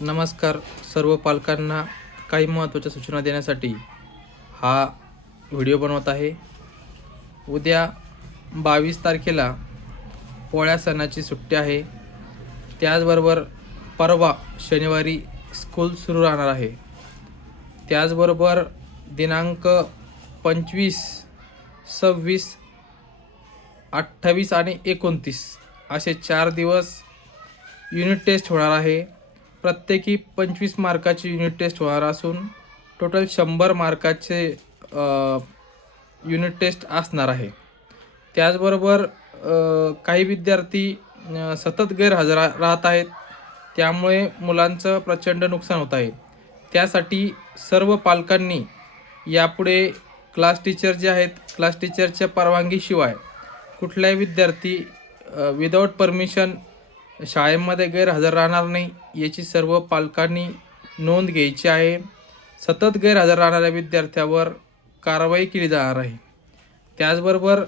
नमस्कार सर्व पालकांना काही महत्त्वाच्या सूचना देण्यासाठी हा व्हिडिओ बनवत आहे। उद्या 22 तारखेला पोळ्या सणाची सुट्टी आहे। त्याचबरोबर परवा शनिवारी स्कूल सुरू राहणार आहे। त्याचबरोबर दिनांक 25, 26, 28 आणि 29 असे 4 दिवस युनिट टेस्ट होणार आहे। प्रत्येकी 25 मार्काची युनिट टेस्ट होणार असून टोटल 100 मार्काचे युनिट टेस्ट असणार आहे। त्याचबरोबर काही विद्यार्थी सतत गैरहजर राहत आहेत, त्यामुळे मुलांचं प्रचंड नुकसान होत आहे। त्यासाठी सर्व पालकांनी यापुढे क्लास टीचर जे आहेत, क्लास टीचरच्या परवानगीशिवाय कुठलाही विद्यार्थी विदाऊट परमिशन शाळेमध्ये गैरहजर राहणार नाही याची सर्व पालकांनी नोंद घ्यायची आहे। सतत गैरहजर राहणाऱ्या विद्यार्थ्यावर कारवाई केली जाणार आहे। त्याचबरोबर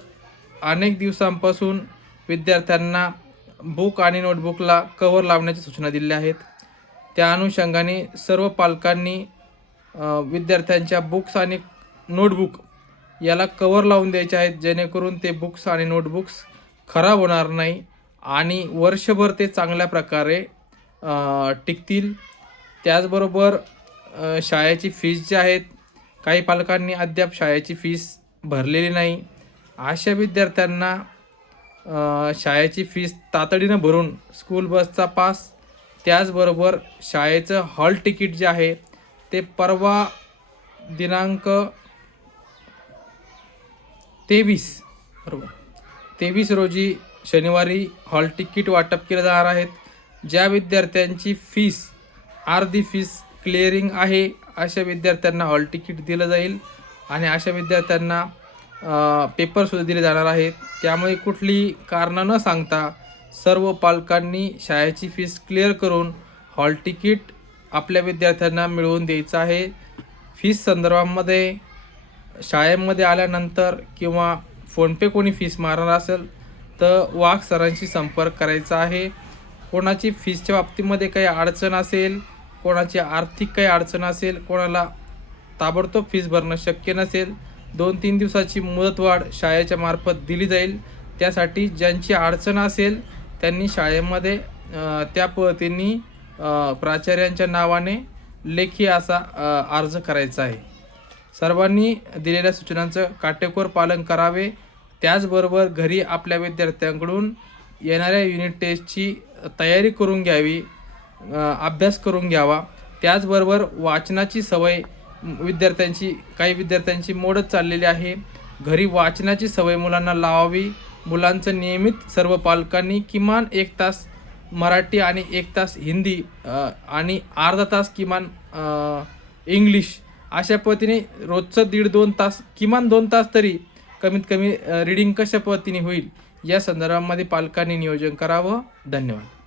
अनेक दिवसांपासून विद्यार्थ्यांना बुक आणि नोटबुकला कव्हर लावण्याची सूचना दिल्या आहेत। त्या अनुषंगाने सर्व पालकांनी विद्यार्थ्यांच्या बुक्स आणि नोटबुक याला कव्हर लावून द्यायचे आहेत, जेणेकरून ते बुक्स आणि नोटबुक्स खराब होणार नाही आणि वर्षभर ते चांगल्या प्रकारे टिकतील। त्याचबरोबर शाळेची फीस जी आहेत, काही पालकांनी अद्याप शाळेची फीस भरलेली नाही। अशा विद्यार्थ्यांना शाळेची फीस तातडीनं भरून स्कूल बसचा पास, त्याचबरोबर शाळेचं हॉल तिकीट जे आहे ते परवा दिनांक 23 रोजी शनिवारी हॉल तिकीट वाटप केले जाणार आहेत। ज्या विद्यार्थ्यांची फीस अर्धी फीस क्लिअरिंग आहे अशा विद्यार्थ्यांना हॉल तिकीट दिलं जाईल आणि अशा विद्यार्थ्यांना पेपरसुद्धा दिले जाणार आहेत। त्यामुळे कुठलीही कारणं न सांगता सर्व पालकांनी शाळेची फीस क्लिअर करून हॉल तिकीट आपल्या विद्यार्थ्यांना मिळवून द्यायचं आहे। फीस संदर्भामध्ये शाळेमध्ये आल्यानंतर किंवा फोनपे कोणी फीस मारणार असेल तर वाघ सरांशी संपर्क करायचा आहे। कोणाची फीसच्या बाबतीमध्ये काही अडचण असेल, कोणाची आर्थिक काही अडचण असेल, कोणाला ताबडतोब फीस भरणं शक्य नसेल, 2-3 दिवसाची मुदतवाढ शाळेच्या मार्फत दिली जाईल। त्यासाठी ज्यांची अडचण असेल त्यांनी शाळेमध्ये त्या पद्धतीने प्राचार्यांच्या नावाने लेखी असा अर्ज करायचा आहे। सर्वांनी दिलेल्या सूचनांचं काटेकोर पालन करावे। त्याचबरोबर घरी आपल्या विद्यार्थ्यांकडून येणाऱ्या युनिट टेस्टची तयारी करून घ्यावी, अभ्यास करून घ्यावा। त्याचबरोबर वाचनाची सवय काही विद्यार्थ्यांची मोडत चाललेली आहे। घरी वाचनाची सवय मुलांना लावावी। मुलांचं नियमित सर्व पालकांनी किमान 1 तास मराठी आणि 1 तास हिंदी आणि अर्धा तास किमान इंग्लिश अशा पद्धतीने रोजचं 1.5-2 तास किमान 2 तास तरी कमीत कमी रीडिंग कशा पद्धतीने होईल या संदर्भामध्ये पालकांनी नियोजन करावं। धन्यवाद।